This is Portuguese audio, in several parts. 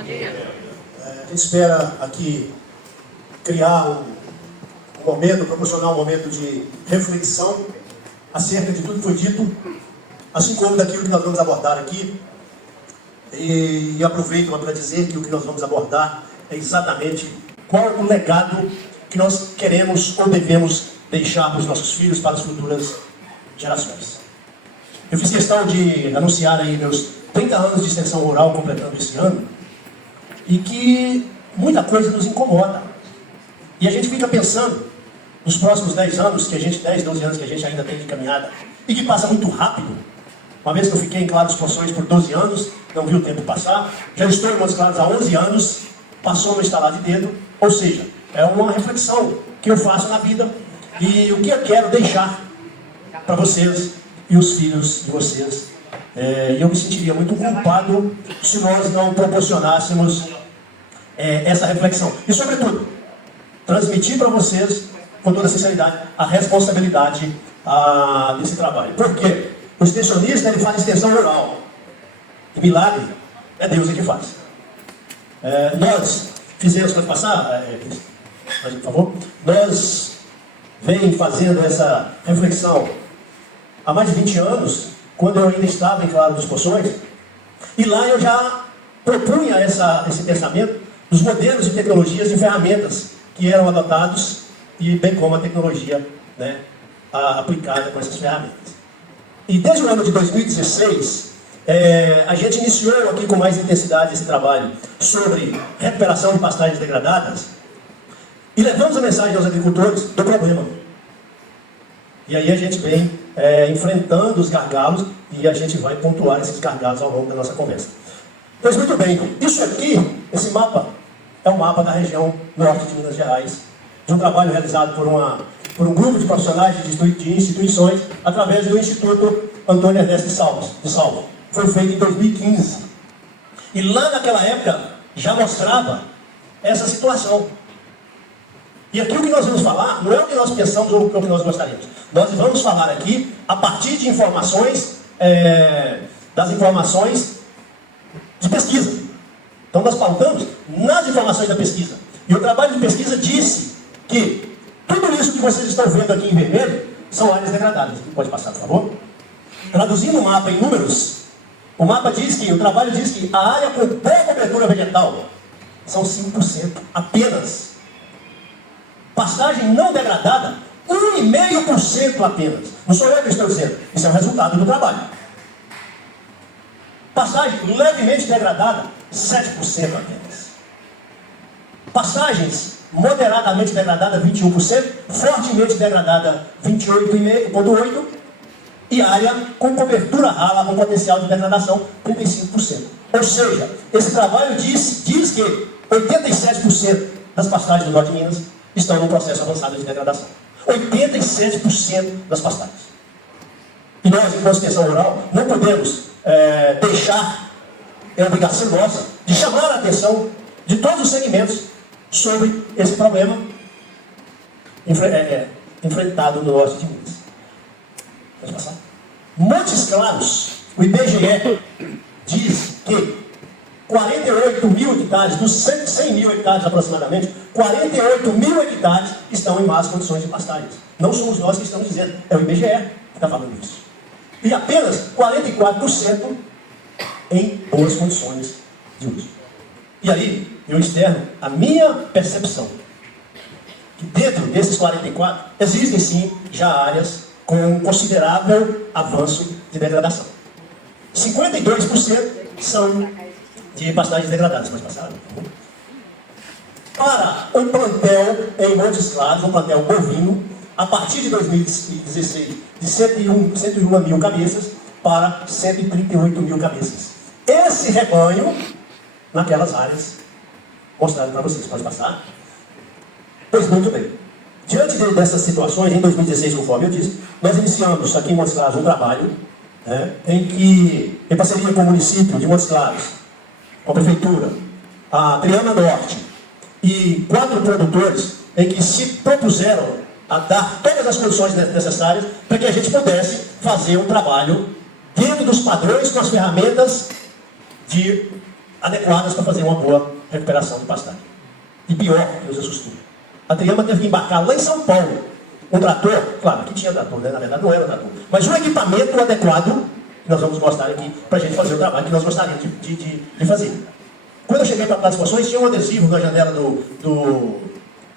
A gente espera aqui criar um momento, proporcionar um momento de reflexão acerca de tudo que foi dito, assim como daquilo que nós vamos abordar aqui. E aproveito para dizer que o que nós vamos abordar é exatamente qual o legado que nós queremos ou devemos deixar para os nossos filhos, para as futuras gerações. Eu fiz questão de anunciar aí meus 30 anos de extensão rural completando esse ano, e que muita coisa nos incomoda. E a gente fica pensando nos próximos 10 anos, 10, 12 anos que a gente ainda tem de caminhada, e que passa muito rápido. Uma vez que eu fiquei em Claros Poções por 12 anos, não vi o tempo passar, já estou em Montes Claros há 11 anos, passou no estalar de dedo, ou seja, é uma reflexão que eu faço na vida, e o que eu quero deixar para vocês e os filhos de vocês. E eu me sentiria muito culpado se nós não proporcionássemos essa reflexão. E, sobretudo, transmitir para vocês, com toda sinceridade, a responsabilidade desse trabalho. Por quê? O extensionista, ele faz extensão rural. E milagre é Deus que faz. Nós fizemos, pode passar, por favor? Nós vem fazendo essa reflexão há mais de 20 anos, quando eu ainda estava em Claro dos Poções, e lá eu já propunha esse pensamento dos modelos de tecnologias e ferramentas que eram adotados, e bem como a tecnologia, né, aplicada com essas ferramentas. E desde o ano de 2016, a gente iniciou aqui com mais intensidade esse trabalho sobre recuperação de pastagens degradadas, e levamos a mensagem aos agricultores do problema. E aí a gente vem enfrentando os gargalos, e a gente vai pontuar esses gargalos ao longo da nossa conversa. Pois muito bem, isso aqui, esse mapa, é um mapa da região norte de Minas Gerais, de um trabalho realizado por um grupo de profissionais de instituições, através do Instituto Antônio Ernesto de Salvo. Foi feito em 2015. E lá naquela época, já mostrava essa situação. E aqui o que nós vamos falar, não é o que nós pensamos ou o que nós gostaríamos. Nós vamos falar aqui a partir de informações, das informações de pesquisa. Então nós pautamos nas informações da pesquisa. E o trabalho de pesquisa disse que tudo isso que vocês estão vendo aqui em vermelho são áreas degradadas. Pode passar, por favor? Traduzindo o mapa em números, o trabalho diz que a área com boa cobertura vegetal são 5% apenas. Pastagem não degradada, 1,5% apenas. Não sou eu que estou dizendo, isso é o resultado do trabalho. Pastagem levemente degradada, 7% apenas. Pastagens moderadamente degradada, 21%, fortemente degradada, 28,8%, e área com cobertura rala, com potencial de degradação, 35%. Ou seja, esse trabalho diz que 87% das pastagens do norte de Minas estão num processo avançado de degradação. 87% das pastagens. E nós, enquanto extensão rural, não podemos deixar, é obrigação nossa, de chamar a atenção de todos os segmentos sobre esse problema enfrentado no norte de Minas. Pode passar? Montes Claros, o IBGE diz que 48 mil hectares, dos 100 mil hectares aproximadamente, 48 mil hectares estão em más condições de pastagens. Não somos nós que estamos dizendo, é o IBGE que está falando isso. E apenas 44% em boas condições de uso. E aí, eu externo a minha percepção, que dentro desses 44, existem sim já áreas com considerável avanço de degradação. 52% são de pastagens degradadas. Pode passar? Para um plantel em Montes Claros, um plantel bovino, a partir de 2016, de 101 mil cabeças para 138 mil cabeças. Esse rebanho, naquelas áreas, mostrado para vocês. Pode passar? Pois muito bem. Diante dessas situações, em 2016, conforme eu disse, nós iniciamos aqui em Montes Claros um trabalho em que, em parceria com o município de Montes Claros, com a prefeitura, a Triana Norte e 4 produtores, em que se propuseram a dar todas as condições necessárias para que a gente pudesse fazer um trabalho dentro dos padrões, com as ferramentas de adequadas para fazer uma boa recuperação de pastagem. E pior que os assustou. A Triama teve que embarcar lá em São Paulo um trator, claro, que tinha trator, né? Na verdade não era um trator, mas um equipamento adequado, que nós vamos mostrar aqui, para a gente fazer o trabalho que nós gostaríamos de fazer. Quando eu cheguei para as exposições, tinha um adesivo na janela do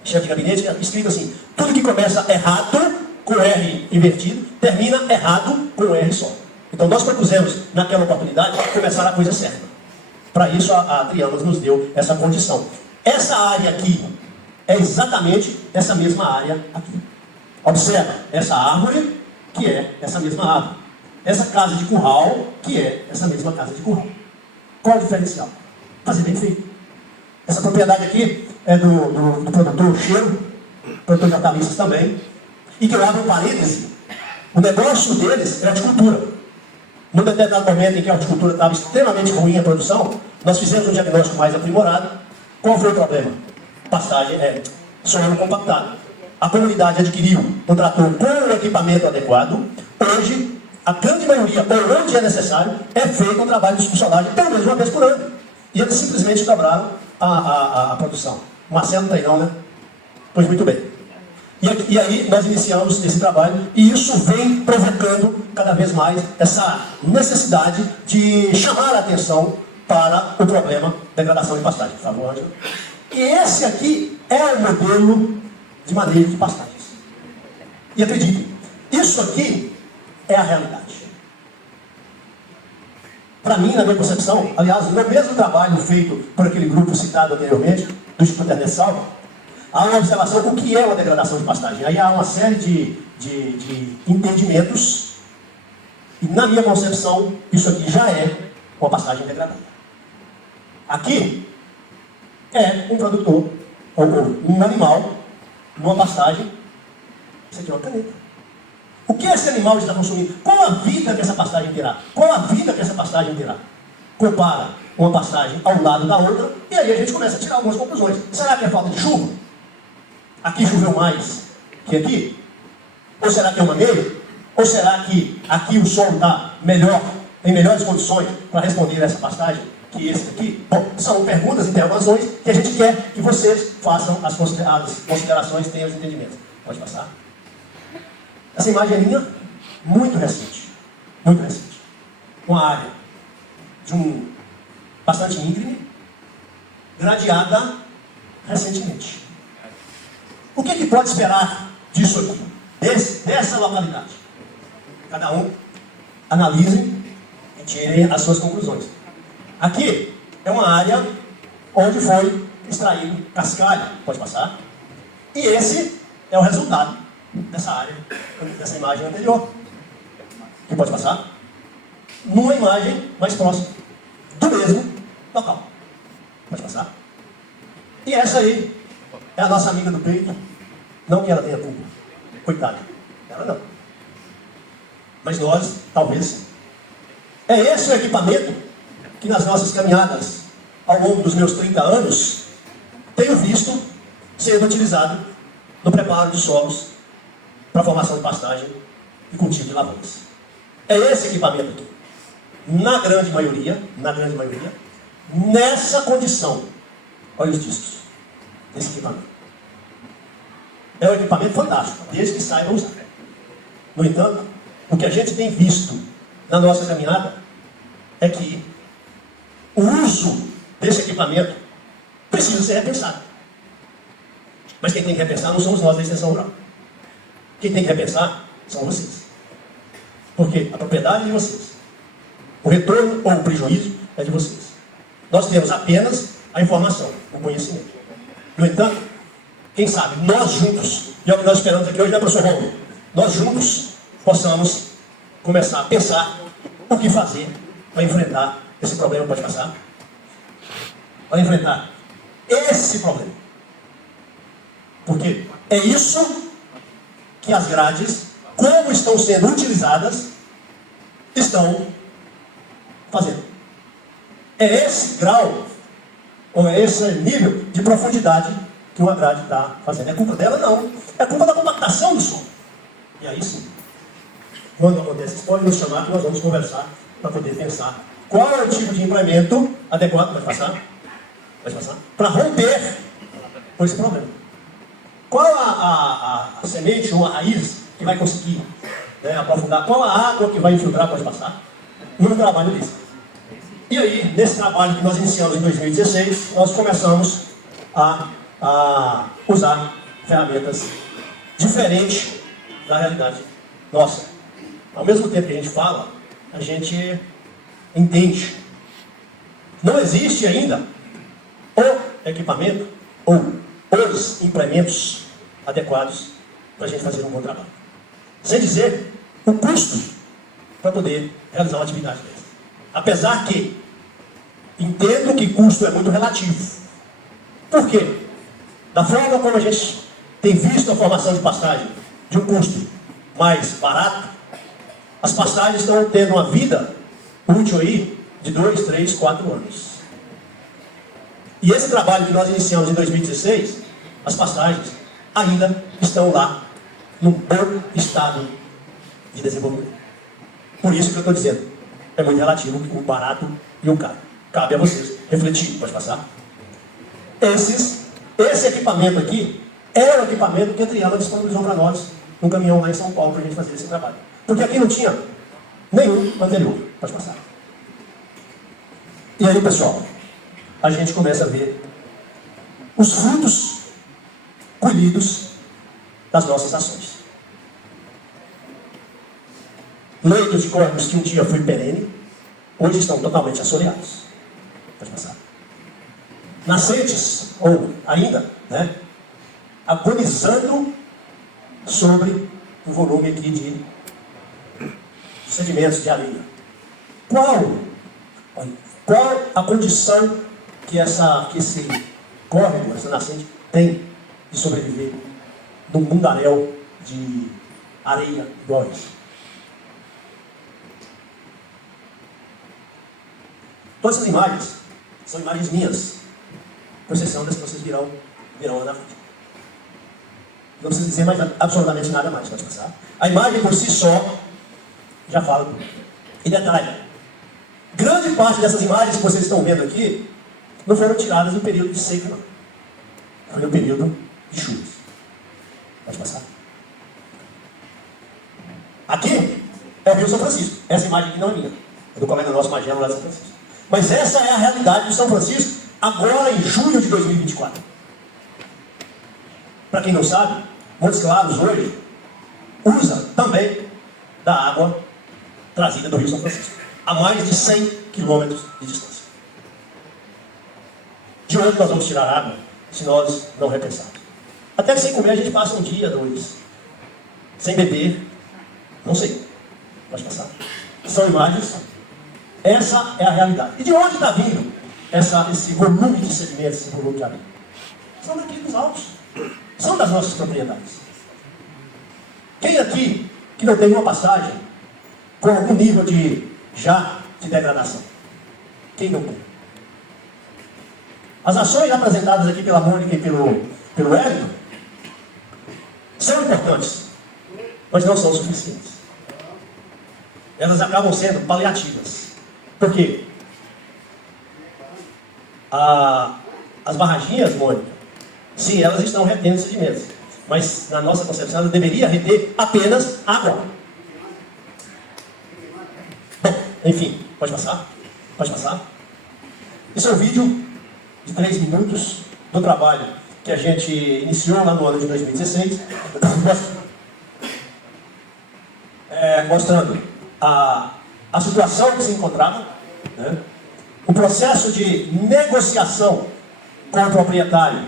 chefe de gabinete, escrito assim: tudo que começa errado, com R invertido, termina errado, com R só. Então nós propusemos, naquela oportunidade, começar a coisa certa. Para isso a Triama nos deu essa condição. Essa área aqui é exatamente essa mesma área aqui. Observa, essa árvore, que é essa mesma árvore. Essa casa de curral, que é essa mesma casa de curral. Qual é o diferencial? Fazer bem feito. Essa propriedade aqui é do produtor Cheiro, produtor de hortaliças também, e que eu abro um parêntese, o negócio deles é a horticultura. Num determinado momento em que a horticultura estava extremamente ruim a produção, nós fizemos um diagnóstico mais aprimorado. Qual foi o problema? Pastagem, solo compactado. A comunidade adquiriu um trator com o equipamento adequado. Hoje, a grande maioria, ou onde é necessário, é feito um trabalho de subsolagem pelo menos uma vez por ano. E eles simplesmente dobraram a produção. O Marcelo não tem não, né? Pois muito bem. E aí nós iniciamos esse trabalho e isso vem provocando cada vez mais essa necessidade de chamar a atenção para o problema da degradação de pastagem. Por favor, Ângela. E esse aqui é o modelo de manejo de pastagens. E acreditem, isso aqui é a realidade. Para mim, na minha concepção, aliás, no mesmo trabalho feito por aquele grupo citado anteriormente, do Instituto Ernesto Salva, há uma observação do que é uma degradação de pastagem. Aí há uma série de entendimentos, e na minha concepção, isso aqui já é uma pastagem degradada. Aqui é um produtor, ou um animal, numa pastagem. Isso aqui é uma caneta. O que esse animal está consumindo? Qual a vida que essa pastagem terá? Qual a vida que essa pastagem terá? Compara uma pastagem ao lado da outra, e aí a gente começa a tirar algumas conclusões. Será que é falta de chuva? Aqui choveu mais que aqui? Ou será que é um manejo? Ou será que aqui o solo está melhor, em melhores condições para responder a essa pastagem que esse aqui? Bom, são perguntas, interrogações que a gente quer que vocês façam as considerações, tenham os entendimentos. Pode passar? Essa imagem é minha, muito recente. Muito recente. Uma área de bastante íngreme, gradeada recentemente. O que pode esperar disso aqui? Dessa localidade? Cada um analise e tirem as suas conclusões. Aqui é uma área onde foi extraído cascalho. Pode passar? E esse é o resultado dessa área, dessa imagem anterior. Que pode passar? Numa imagem mais próxima do mesmo local. Pode passar? E essa aí é a nossa amiga do peito. Não que ela tenha culpa. Coitada. Ela não. Mas nós, talvez. É esse o equipamento que nas nossas caminhadas, ao longo dos meus 30 anos, tenho visto sendo utilizado no preparo de solos para a formação de pastagem e cultivo de lavouras. É esse equipamento aqui. Na grande maioria, nessa condição. Olha os discos desse equipamento. É um equipamento fantástico, desde que saiba usar. No entanto, o que a gente tem visto na nossa caminhada é que o uso desse equipamento precisa ser repensado. Mas quem tem que repensar não somos nós da extensão rural. Quem tem que repensar são vocês. Porque a propriedade é de vocês. O retorno ou o prejuízo é de vocês. Nós temos apenas a informação, o conhecimento. No entanto, quem sabe, nós juntos, e é o que nós esperamos aqui hoje, né, professor Romulo? Nós juntos possamos começar a pensar o que fazer para enfrentar esse problema. Pode passar? Para enfrentar esse problema. Porque é isso que as grades, como estão sendo utilizadas, estão fazendo. É esse grau, ou é esse nível de profundidade que uma grade está fazendo. É culpa dela? Não. É culpa da compactação do solo. E aí sim, quando acontece isso, pode nos chamar que nós vamos conversar para poder pensar qual é o tipo de implemento adequado, pode passar, para romper com esse problema. Qual a semente ou a raiz que vai conseguir, né, aprofundar? Qual a água que vai infiltrar, pode passar? Num trabalho desse. E aí, nesse trabalho que nós iniciamos em 2016, nós começamos a usar ferramentas diferentes da realidade nossa. Ao mesmo tempo que a gente fala, a gente entende. Não existe ainda o equipamento ou os implementos adequados para a gente fazer um bom trabalho. Sem dizer o custo para poder realizar uma atividade dessa. Apesar que entendo que custo é muito relativo. Por quê? Da forma como a gente tem visto a formação de pastagem de um custo mais barato, as pastagens estão tendo uma vida útil aí de 2, 3, 4 anos. E esse trabalho que nós iniciamos em 2016, as pastagens ainda estão lá num bom estado de desenvolvimento. Por isso que eu estou dizendo, é muito relativo o barato e o caro. Cabe a vocês refletir, pode passar. Esse equipamento aqui é o equipamento que a Triana disponibilizou para nós num caminhão lá em São Paulo para a gente fazer esse trabalho. Porque aqui não tinha nenhum anterior. Pode passar. E aí, pessoal, a gente começa a ver os frutos colhidos das nossas ações. Leitos de córregos que um dia foi perene, hoje estão totalmente assoreados. Pode passar. Nascentes, ou ainda, né, agonizando sobre o volume aqui de sedimentos de areia. Qual a condição que esse córrego, essa nascente, tem de sobreviver num mundaréu de areia igual esse? Todas essas imagens são imagens minhas, com exceção das que vocês virão lá na frente. Não precisa dizer mais absolutamente nada mais, pode passar. A imagem por si só já fala tudo. E detalhe, grande parte dessas imagens que vocês estão vendo aqui não foram tiradas no período de seca, não. Foi no período de chuvas. Pode passar. Aqui é o Rio São Francisco. Essa imagem aqui não é minha. É do colega nosso Magelo lá de São Francisco. Mas essa é a realidade de São Francisco agora em junho de 2024. Para quem não sabe, Montes Claros hoje usa também da água trazida do Rio São Francisco, a mais de 100 quilômetros de distância. De onde nós vamos tirar água se nós não repensarmos? Até que sem comer a gente passa um dia, 2. Sem beber, não sei. Pode passar. São imagens. Essa é a realidade. E de onde está vindo esse volume de sedimentos, esse volume de areia? São daqui dos altos. São das nossas propriedades. Quem aqui que não tem uma pastagem com algum nível de degradação? Quem não tem? As ações apresentadas aqui pela Mônica e pelo Hélio são importantes, mas não são suficientes. Elas acabam sendo paliativas. Por quê? As barraginhas, Mônica, sim, elas estão retendo sedimentos, mas na nossa concepção elas deveriam reter apenas água. Bom, enfim, pode passar? Pode passar? Esse é um vídeo de 3 minutos do trabalho que a gente iniciou lá no ano de 2016, mostrando a situação que se encontrava, né? O processo de negociação com o proprietário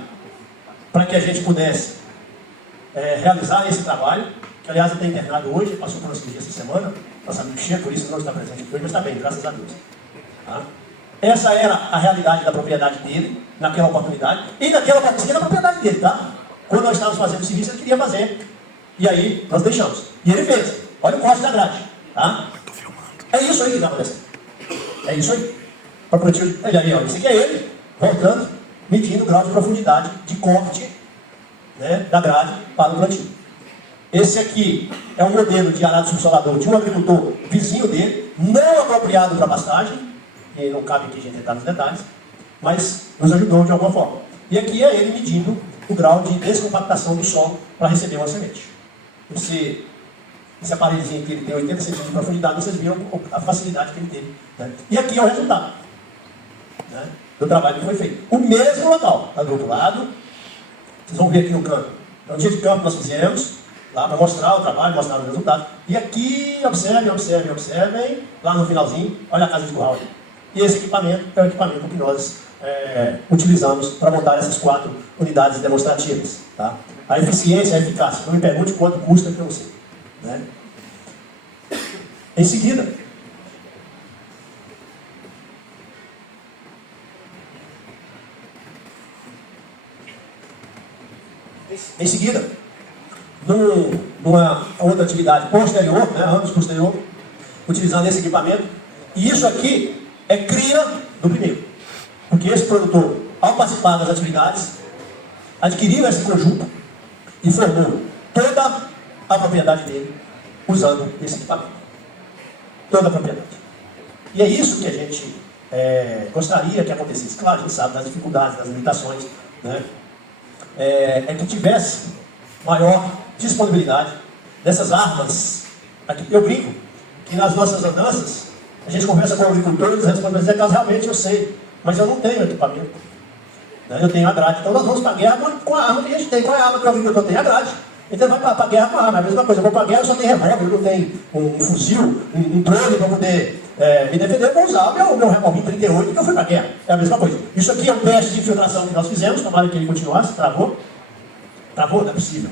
para que a gente pudesse realizar esse trabalho, que aliás ele está internado hoje, passou por uma cirurgia essa semana, nosso amigo Chico, por isso não está presente aqui hoje, mas está bem, graças a Deus. Tá? Essa era a realidade da propriedade dele, naquela oportunidade, e naquela oportunidade era a propriedade dele, tá? Quando nós estávamos fazendo o serviço, ele queria fazer, e aí nós deixamos. E ele fez. Olha o corte da grade, tá? É isso aí que está acontecendo. É isso aí. Para plantio. Olha aí, ó, esse aqui é ele, voltando, medindo o grau de profundidade de corte, né, da grade para o plantio. Esse aqui é um modelo de arado subsolador de um agricultor vizinho dele, não apropriado para pastagem, e não cabe aqui a gente entrar nos detalhes, mas nos ajudou de alguma forma. E aqui é ele medindo o grau de descompactação do solo para receber uma semente. Esse aparelhozinho que ele tem 80 centímetros de profundidade, vocês viram a facilidade que ele teve. Né? E aqui é o resultado, né, do trabalho que foi feito. O mesmo local, está do outro lado. Vocês vão ver aqui no campo. É um dia de campo que nós fizemos, lá para mostrar o trabalho, mostrar o resultado. E aqui, observem, lá no finalzinho, olha a casa de curral. E esse equipamento é o equipamento que nós utilizamos para montar essas 4 unidades demonstrativas. Tá? A eficiência, a eficácia. Não me pergunte quanto custa, que eu não sei. Né? Em seguida, numa outra atividade posterior, né, anos posterior, utilizando esse equipamento, e isso aqui é cria do primeiro. Porque esse produtor, ao participar das atividades, adquiriu esse conjunto e formou toda a propriedade dele usando esse equipamento. Toda a propriedade. E é isso que a gente gostaria que acontecesse. Claro, a gente sabe das dificuldades, das limitações, né? É que tivesse maior disponibilidade dessas armas. Aqui, eu brinco que nas nossas andanças, a gente conversa com o agricultor e eles respondem, mas realmente eu sei, mas eu não tenho equipamento. Né? Eu tenho a grade. Então nós vamos para a guerra com a arma que a gente tem. Qual é a arma que o agricultor tem? A grade. Então vai para a guerra com a arma. É a mesma coisa. Eu vou para a guerra, eu só tenho revólver, eu não tenho um fuzil, um drone para poder me defender. Eu vou usar o meu revólver 38 que eu fui para a guerra. É a mesma coisa. Isso aqui é um teste de infiltração que nós fizemos. Tomara que ele continuasse. Travou? Travou? Não é possível.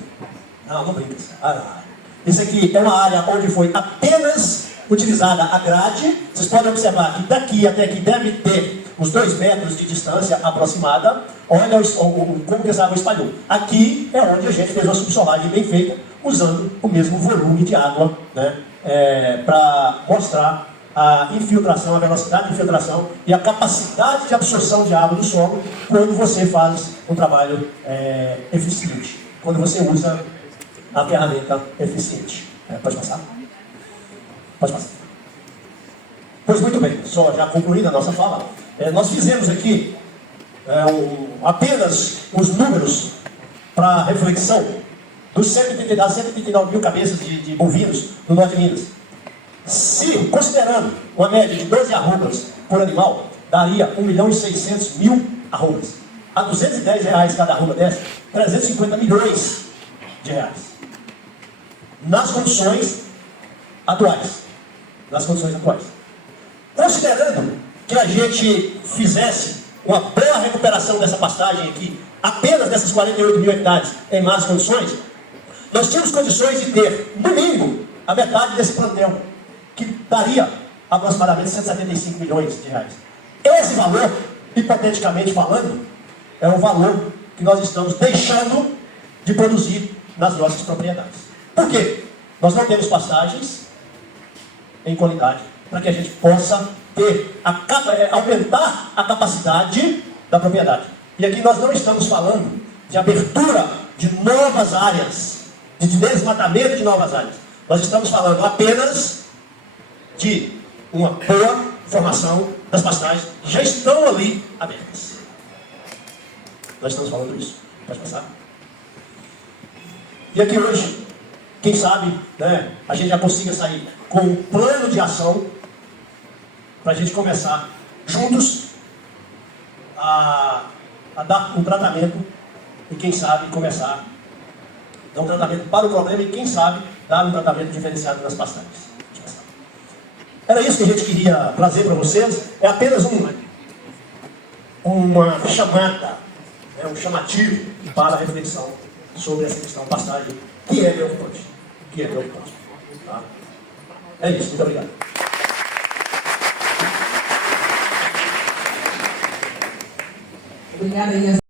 Não brinca. Isso aqui é uma área onde foi apenas utilizada a grade. Vocês podem observar que daqui até aqui deve ter os 2 metros de distância aproximada. Olha como que essa água espalhou. Aqui é onde a gente fez uma subsolagem bem feita, usando o mesmo volume de água, né, para mostrar a infiltração, a velocidade de infiltração e a capacidade de absorção de água do solo quando você faz um trabalho eficiente, quando você usa a ferramenta eficiente. Pode passar? Pode passar. Pois muito bem, só já concluindo a nossa fala, nós fizemos aqui apenas os números para reflexão das 139 mil cabeças de bovinos no norte de Minas. Se, considerando uma média de 12 arrobas por animal, daria 1.600.000 arrobas. A R$210 cada arroba dessa, 350 milhões de reais. Nas condições atuais. Considerando que a gente fizesse uma boa recuperação dessa pastagem aqui, apenas dessas 48 mil hectares em más condições, nós tínhamos condições de ter, no mínimo, a metade desse plantel, que daria aproximadamente 175 milhões de reais. Esse valor, hipoteticamente falando, é o valor que nós estamos deixando de produzir nas nossas propriedades. Por quê? Nós não temos pastagens em qualidade para que a gente possa aumentar a capacidade da propriedade. E aqui nós não estamos falando de abertura de novas áreas, de desmatamento de novas áreas. Nós estamos falando apenas de uma boa formação das pastagens que já estão ali abertas. Nós estamos falando disso. Pode passar? E aqui hoje, quem sabe, né, a gente já consiga sair com um plano de ação para a gente começar juntos a dar um tratamento e quem sabe começar a dar um tratamento para o problema e quem sabe dar um tratamento diferenciado nas pastagens. Era isso que a gente queria trazer para vocês. É apenas uma chamada, um chamativo para a reflexão sobre essa questão pastagem, que é preocupante. Tá? É isso, muito obrigado. Obrigada,